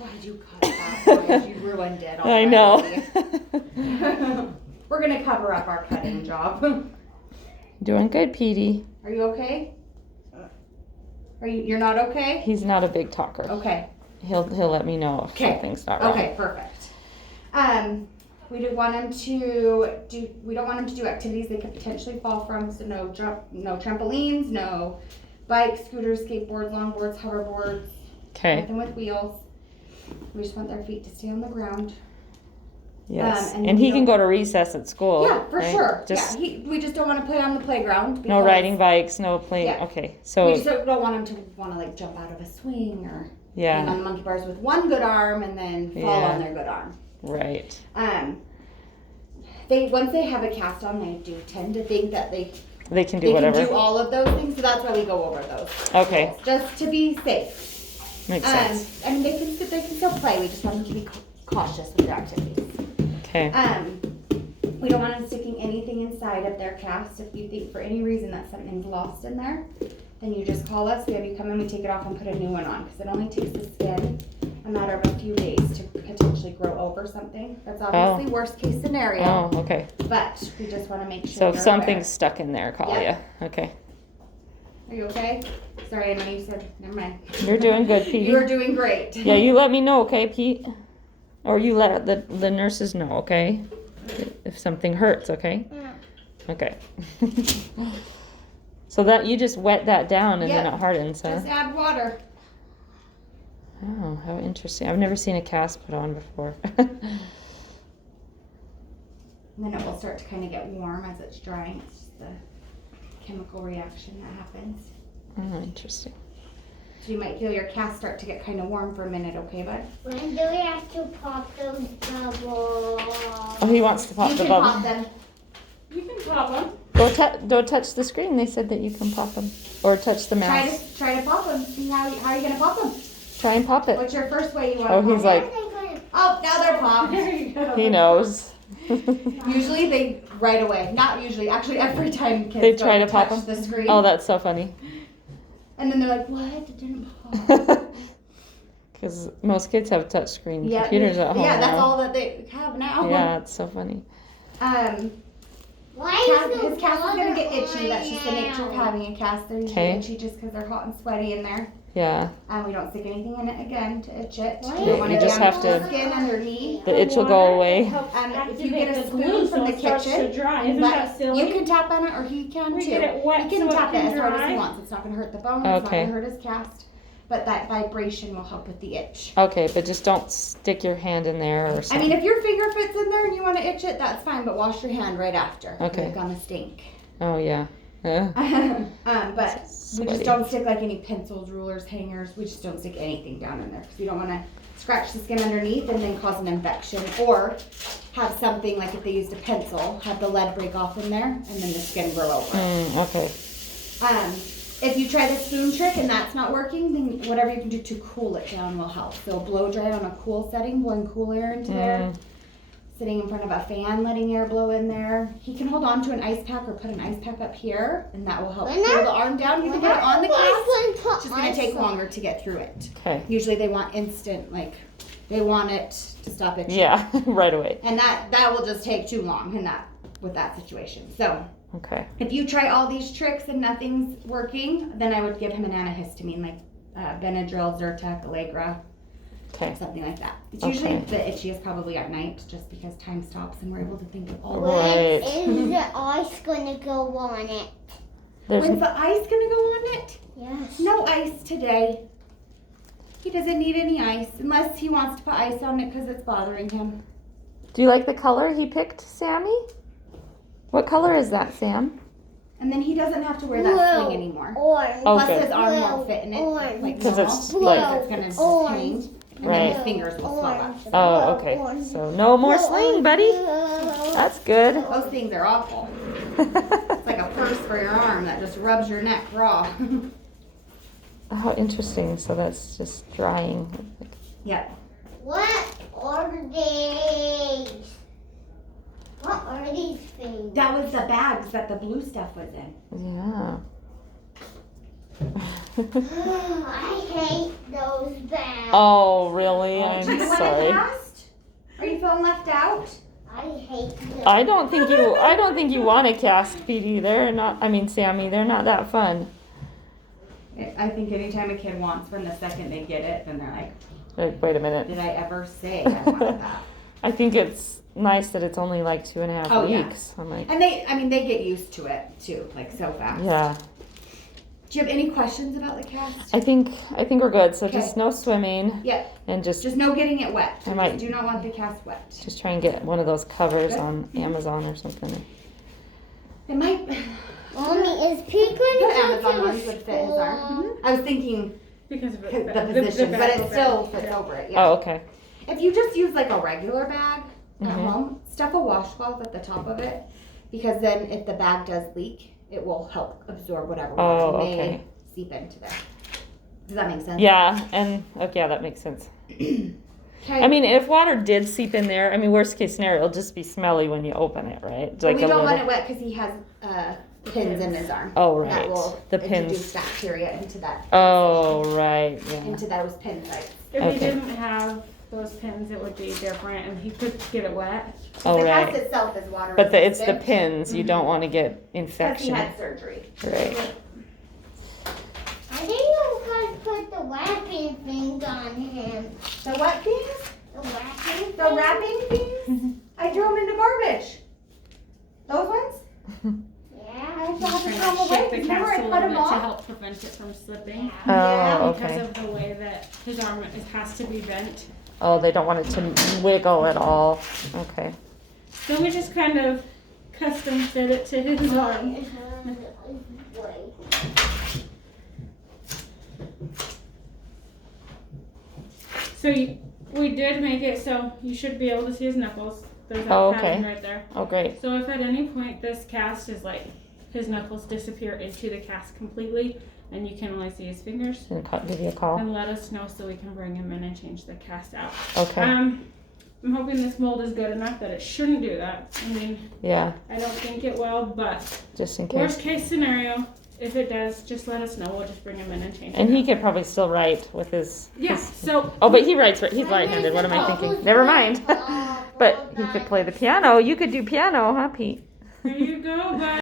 Why'd you cut that? Why'd you ruined it already? I know. We're gonna cover up our cutting job. Doing good, Petey. Are you okay? You're not okay? He's not a big talker. Okay. He'll let me know if something's not right. Okay, perfect. We don't want him to do activities they could potentially fall from. So no trampolines, no bikes, scooters, skateboards, longboards, hoverboards. Okay. Nothing with wheels. We just want their feet to stay on the ground. Yes. And he can go to recess at school. Yeah, for right? sure. Just we just don't want to play on the playground. no riding bikes, no playing. Yeah. Okay. So we just don't want him to want to like jump out of a swing or hang on monkey bars with one good arm and then fall on their good arm. Right. Once they have a cast on, they do tend to think that they can do whatever. They can do all of those things, so that's why we go over those. Okay. Rules, just to be safe. Makes sense. I mean, they can still play. We just want them to be cautious with their activities. Okay. We don't want them sticking anything inside of their cast. If you think for any reason that something's lost in there, then you just call us. We have you come in, we take it off and put a new one on, because it only takes the skin a matter of a few days to potentially grow over something. That's obviously worst case scenario. Oh, okay. But we just want to make sure. So if something's stuck in there, call you. Okay. Are you okay? Sorry, I know you said, never mind. You're doing good, Pete. You are doing great. Yeah, you let me know, okay, Pete? Or you let the nurses know, okay? If something hurts, okay? Yeah. Okay. So that you just wet that down and then it hardens, huh? Just add water. Oh, how interesting. I've never seen a cast put on before. And then it will start to kind of get warm as it's drying. It's just the chemical reaction that happens. Oh, interesting. So you might feel your cast start to get kind of warm for a minute, okay, bud? When do we have to pop those bubbles? Oh, he wants to pop the bubble. Pop them. You can pop them. Don't touch the screen. They said that you can pop them. Or touch the mouse. Try to pop them. See how are you going to pop them? Try and pop it. What's your first way you want Oh, to pop he's them? like, Oh, now they're popped. There you go. he knows. Usually they right away. Not usually. Actually, every time kids They try to pop touch them? the screen. Oh, that's so funny. And then they're like, what? It didn't pop. Because most kids have touch screen computers at home. Yeah, that's now. all that they have now. Yeah, it's so funny. His cast is going to get itchy. That's just the nature of having a cast. They're usually itchy just because they're hot and sweaty in there. Yeah. And we don't stick anything in it again to itch it. You We don't want to just have damage to- the skin underneath. The itch will go away. And if you get a spoon from the kitchen, you can tap on it or he can too. Get it wet He can so it tap can it as hard as dry. he wants. It's not going to hurt the bone. It's not Okay. going to hurt his cast. But that vibration will help with the itch. Okay, but just don't stick your hand in there or I something. mean, if your finger fits in there and you want to itch it, that's fine. But wash your hand right after. Okay. It's going to stink. Oh, yeah. But we Sweaty. just don't stick like any pencils, rulers, hangers. We just don't stick anything down in there because you don't want to scratch the skin underneath and then cause an infection, or have something like if they used a pencil, have the lead break off in there and then the skin grow over. Okay. If you try the spoon trick and that's not working, then whatever you can do to cool it down will help. So blow dry on a cool setting, blowing cool air into there. Sitting in front of a fan, letting air blow in there. He can hold on to an ice pack or put an ice pack up here, and that will help cool the arm down. You can put it on the cast. It's just going to take longer to get through it. Okay. Usually they want instant, like, they want it to stop itching. Yeah, right away. And that will just take too long with that situation. So Okay. if you try all these tricks and nothing's working, then I would give him an antihistamine, like Benadryl, Zyrtec, Allegra. Okay. Something like that. It's usually the itchiest probably at night, just because time stops and we're able to think of all Right. the When is the ice gonna go on it? There's When's the ice gonna go on it? Yes. No ice today. He doesn't need any ice unless he wants to put ice on it because it's bothering him. Do you like the color he picked, Sammy? What color is that, Sam? And then he doesn't have to wear that sling anymore. Orange. Oh, Plus good. his arm won't fit in it Orange. like 'Cause normal. it's Because like- it's gonna just Orange. hang. And Right. then his fingers will swell up. Orange. Oh, okay. So no more sling, buddy. That's good. Those things are awful. It's like a purse for your arm that just rubs your neck raw. How interesting. So that's just drying. Yep. What are these? What are these things? That was the bags that the blue stuff was in. Yeah. I hate those bags. Oh, really? Do I'm you want a sorry. cast? Are you feeling left out? I hate those. I don't think you want a cast, Petey. They're not. I mean, Sammy. They're not that fun. I think anytime a kid wants one, the second they get it, then they're like, Like, wait a minute. did I ever say I wanted that? I think it's nice that it's only like 2.5 Oh, yeah. weeks. I'm like, And they get used to it too, like so fast. yeah. Do you have any questions about the cast? I think we're good. So Okay. just no swimming Yeah, and just just no getting it wet. I might- Just do not want the cast wet. just try and get one of those covers Good. on Amazon or something. It might. Mommy, is Pete The going to Amazon go ones to would fit his arm. school? I was thinking Because of the it, position, but it bag still will fits fit. over it. Yeah. Oh, okay. If you just use like a regular bag at Mhm. home, stuff a washcloth at the top of it, because then if the bag does leak, it will help absorb whatever Oh, water may okay. seep into there. Does that make sense? Yeah, and okay, yeah, that makes sense. Okay. I mean, if water did seep in there, I mean, worst case scenario, it'll just be smelly when you open it, right? But we a don't little. want it wet because he has pins in his arm. Oh, That right. will The introduce pins. bacteria into that. Oh, right. Yeah. Into those pin sites. If Okay. he didn't have those pins, it would be different, and he could get it wet. Oh, the right. cast itself is water But it's the resistant pins. You don't want to get because he infection. had surgery. Right. I think I'm going to put the wrapping things on him. The what things? The wrapping The wrapping things? I threw them in the garbage. Those ones? Yeah. I still have to Trying throw them to away. shake the Remember cast I a cut little them bit to off? help prevent it from slipping. Oh, Yeah, Because okay. of the way that his arm has to be bent. Oh, they don't want it to wiggle at all. Okay. So we just kind of custom fit it to his arm. We did make it so you should be able to see his knuckles. There's that Oh, pattern okay. right there. Oh, great. So if at any point this cast is like his knuckles disappear into the cast completely and you can only see his fingers, And give you a call. then let us know so we can bring him in and change the cast out. Okay. I'm hoping this mold is good enough that it shouldn't do that. I mean, Yeah, I don't think it will, but just in case. worst case scenario, if it does, just let us know. We'll just bring him in and change And it he out. could probably still write with his. Yeah, his- so Oh, but he writes. He's right-handed. What am I thinking? Never mind. But he could play the piano. You could do piano, huh, Pete? there you go, bud.